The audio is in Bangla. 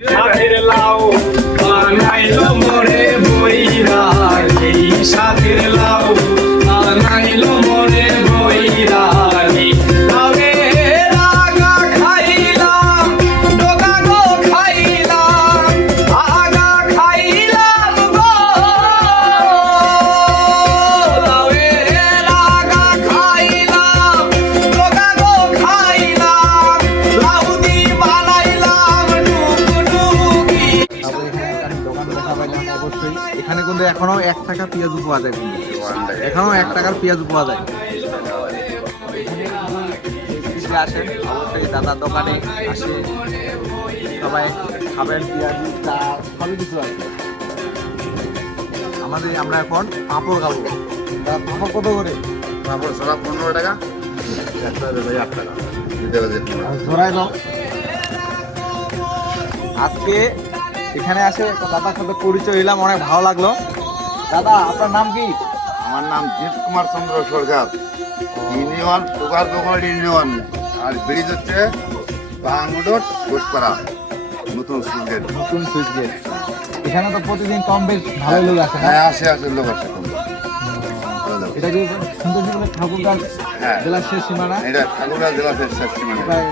সাথের লাউ বানাইলো মোরে বইরা, এই সাথের লাউ বানাইলো মোরে বইরা। লাউয়ের আগা খাইলাম, ডগা গো খাইলাম, আগা খাইলাম গো। লাউয়ের আগা খাইলাম, ডগা গো খাইলাম, লাউ দি বানাইলাম ডুগডুগি। অবশ্যই এখানে কিন্তু এখনো 1 টাকা পেঁয়াজ পাওয়া যায়, কিন্তু এখনো 1 টাকার পেঁয়াজ পাওয়া যায়। আসেন অবশ্যই দাদার দোকানে আসে, সবাই খাবেন, পেঁয়াজ চা সবই কিছু আছে। আমরা এখন পাঁপড় খাবো। পাঁপড় কত করে? পাঁপড় সারা 15 টাকা, একটা দেবে 8 টাকা। ধরাই দাও। আজকে এখানে আসে একটা দাদার সাথে পরিচয় হইলাম, অনেক ভালো লাগলো। দাদা আপনার নাম কি? আমার নাম জিৎ কুমার চন্দ্র সরকার, ইউনিয়ন সুগার দোকান ইউনিয়ন, আর ব্রিজ হচ্ছে বাহাঙ্গুডোর ঘোষপাড়া, নতুন সুইচ গেট। নতুন সুইচ গেট। এখানে তো প্রতিদিন কম বেশ ভালোই লোক আসে, হ্যাঁ আসে লোক আসে। এটা কি সুন্দর ঠাকুরগাঁও হ্যাঁ, জেলার শেষ সীমানা, এটা ঠাকুরগাঁও জেলা শেষ সীমানা। প্রায়